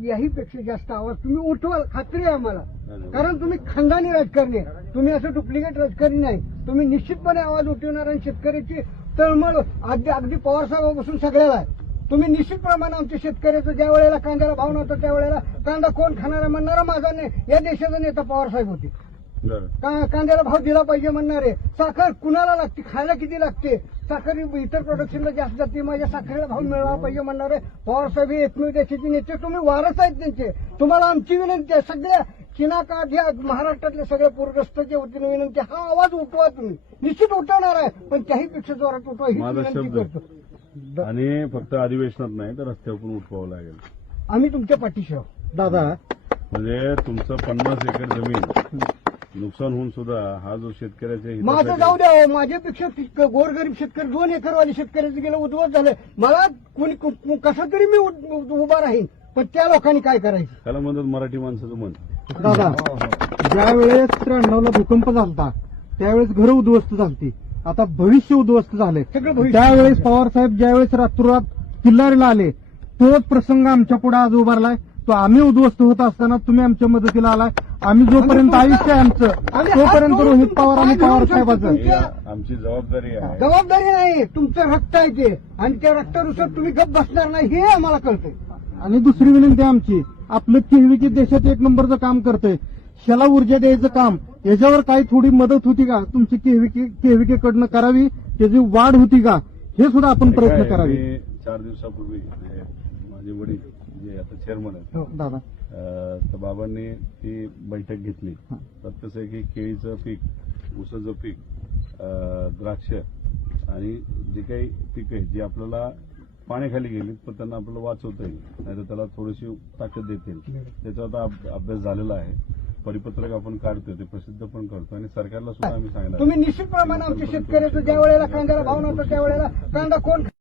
याही पेक्षा जास्त आवाज तुम्ही उठवाल, खात्री आहे आम्हाला. कारण तुम्ही खानदानी राजकारणी आहे, तुम्ही असं डुप्लिकेट राजकारणी नाही. तुम्ही निश्चितपणे आवाज उठवणार आणि शेतकऱ्याची तळमळ अगदी पवारसाहेबांपासून सगळ्याला आहे. तुम्ही निश्चित प्रमाणे आमच्या शेतकऱ्याचं ज्या वेळेला कांद्याला भाव नव्हता त्यावेळेला कांदा कोण खाणार म्हणणारा माझा या देशाचा नेता पवारसाहेब होते. कांद्याला भाव दिला पाहिजे म्हणणारे. साखर कुणाला लागते, खायला किती लागते, साखर इतर प्रोडक्शनला जास्त जाते, माझ्या साखरेला भाव मिळाला पाहिजे म्हणणारे पवारसाहेब हे एकमेव देशाचे नेते. तुम्ही वारस आहेत त्यांचे. तुम्हाला आमची विनंती आहे, सगळ्या चिनाकाठ या महाराष्ट्रातल्या सगळ्या पूरग्रस्तांच्या वतीने विनंती, हा आवाज उठवा. तुम्ही निश्चित उठवणार आहे, पण त्याही पेक्षा जोरात उठवा ही विनंती करतो. आणि फक्त अधिवेशनात नाही तर रस्त्यावर पण उठवावं लागेल. आम्ही तुमच्या पाठीशी आहोत दादा. म्हणजे तुमचं 50 एकर जमीन नुकसान होऊन सुद्धा हा जो शेतकऱ्याच्या माझं जाऊ द्या, माझ्यापेक्षा गोरगरीब शेतकरी 2 एकरवाले शेतकऱ्याचं गेलं उद्ध्वस्त झालं. मला कोणी कसं तरी मी उभा राहीन, पण त्या लोकांनी काय करायचं त्याला म्हणतात मराठी माणसाचं मन. दादा, ज्या वेळेस 93ला भूकंप झालता त्यावेळेस घरं उद्ध्वस्त झालती, आता भविष्य उद्ध्वस्त झाले. सगळं भविष्य. त्यावेळेस पवार साहेब ज्यावेळेस रात्रोरात किल्लारीला आले तोच प्रसंग आमच्या पुढे आज उभारलाय. तो आम्ही उद्ध्वस्त होत असताना तुम्ही आमच्या मदतीला आलाय. आम्ही जोपर्यंत आयुष्य आहे आमचं तोपर्यंत रोहित पवार आणि पवार साहेबांचं ही आमची जबाबदारी आहे. जबाबदारी नाही, तुमचं रक्त आहे ते, आणि त्या रक्तानुसार तुम्ही गप्प बसणार नाही हे आम्हाला कळतंय. आणि दुसरी विनंती आमची, आपलं केहविकी देशात 1 नंबरचं काम करतंय, ह्याला ऊर्जा द्यायचं काम, याच्यावर काही थोडी मदत होती का तुमची केहविकेकडनं करावी, त्याची वाढ होती का हे सुद्धा आपण प्रयत्न करावे. 4 दिवसापूर्वी माझे वडील जे आता चेअरमन आहेत दादा, तर बाबांनी ती बैठक घेतली. तर कसं आहे की केळीचं पीक, ऊसाचं पीक, द्राक्ष आणि जे काही पीक आहे जी आपल्याला पाण्याखाली गेली पण त्यांना आपल्याला वाचवता येईल, नाहीतर त्याला थोडीशी ताकद देता येईल, त्याचा आता अभ्यास झालेला आहे. परिपत्रक आपण काढतोय, ते प्रसिद्ध पण करतो आणि सरकारला सुद्धा आम्ही सांगणार. तुम्ही निश्चित प्रमाणे आमच्या शेतकऱ्याचं ज्या वेळेला कांद्याला भाव नव्हता त्यावेळेला कांदा कोण